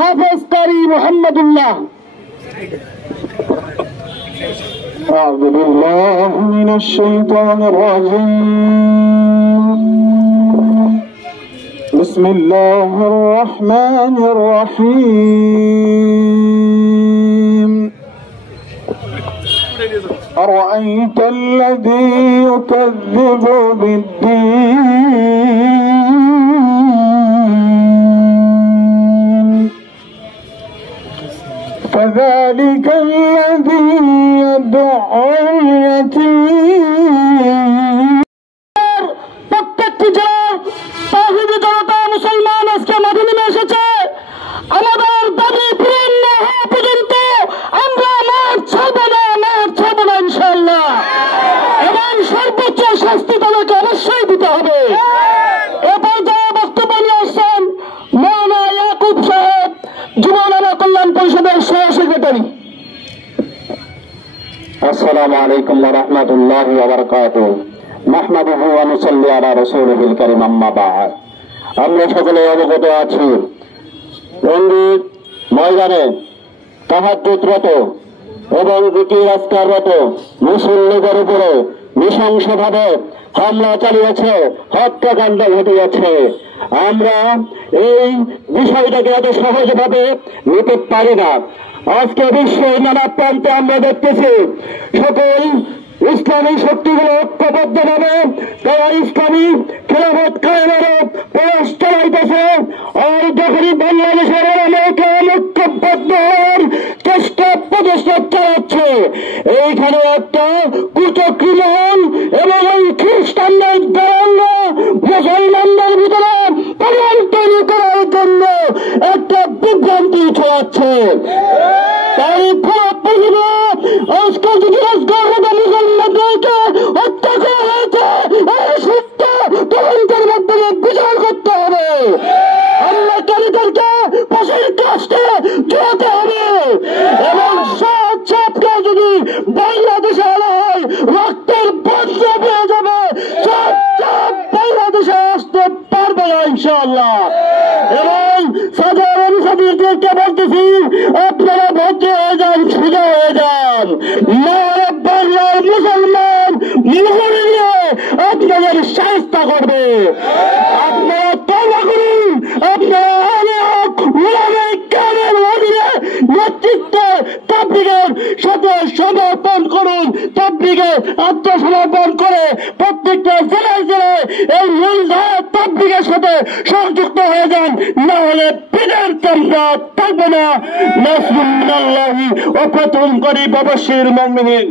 হাফেজ কারি মোহাম্মদুল্লাহ। أعوذ بالله من الشيطان الرجيم. بسم الله الرحمن الرحيم. أرأيت الذي يكذب بالدين فذلك الذي يدع اليتيم. প্রত্যেকটি জেলার তাওহীদি জনতা মুসলমান আজকে মাঠে নেমে এসেছে। আমাদের দাবি পূরণ না হওয়া পর্যন্ত আমরা মাঠ ছাড়ব না ইনশাআল্লাহ, এবং সর্বোচ্চ শাস্তি তাদেরকে অবশ্যই দিতে হবে। এ পর্যায়ে বক্তব্য নিয়ে আসছেন মাওলানা ইয়াকুব সাহেব, যুব নানা কল্যাণ পরিষদের সহ সেক্রেটারি। আসসালামু আলাইকুম ওয়া রাহমাতুল্লাহি ওয়া বারাকাতুহু। নাহমাদুহু ওয়া নুসাল্লি আলা রাসূলিহিল কারীম, আম্মা বা'দ। আমরা সকলে অবগত আছি, রঙ্গিত ময়দানে তাহাজ্জুদরত এবং জিকির আজকাররত মুসল্লিদের উপরে নৃশংসভাবে হামলা চালিয়েছে, হত্যাকাণ্ড ঘটিয়েছে। আমরা এই বিষয়টাকে এত সহজভাবে নিতে পারি না। আজকে বিশ্বের নানা প্রান্তে আমরা দেখতেছি সকল ইসলামী শক্তিগুলো ঐক্যবদ্ধভাবে তারা ইসলামী খেলাফত কায়েমের প্রয়াস চালাইতেছে। আর যখনই বাংলাদেশের ঐক্যবদ্ধ হওয়ার প্রচেষ্টা চালাচ্ছে, এইখানে একটা কুচক্রী মহল এবং এই খ্রিস্টানদের দ্বারা মুসলমানদের ভিতরে প্রবল তৈরি করার জন্য একটা বিভ্রান্তি ছড়াচ্ছে। তাই ফলপ্রসূ আজকে মুসলমানদেরকে হত্যা করা হয়েছে, এই সত্য তদন্তের মাধ্যমে বিচার করতে হবে। আমরা কারীদেরকে ফাঁসির কাস্টে ঝুলাতে হবে, এবং চাপটা যদি বাংলাদেশে আনা হয় রক্তের বন্ধ পেয়ে যাবে, সব চাপ বাংলাদেশে আসতে পারবে না ইনশাআল্লাহ। এবং সাধারণ সাথীদেরকে বলতেছি, আপনারা ভর্তি হয়ে যান, সোজা হয়ে যান। বাংলার মুসলমান মুহুরি নিয়ে আপনাদের শায়েস্তা করবে। আপনারা তওবা করুন, আপনারা নেতৃত্বে তাবলীগের সাথে সমর্পণ করুন। তাবলীগে আত্মসমর্পণ করে প্রত্যেকটা জেলায় জেলায় এই মূলধারা তাবলীগের সাথে সংযুক্ত হয়ে যান, না হলে বিদার আমরা থাকবে না। নাসরুন মিনাল্লাহি ওয়া ফাতহুন করিব ওয়া বাশশিরিল মুমিনিন।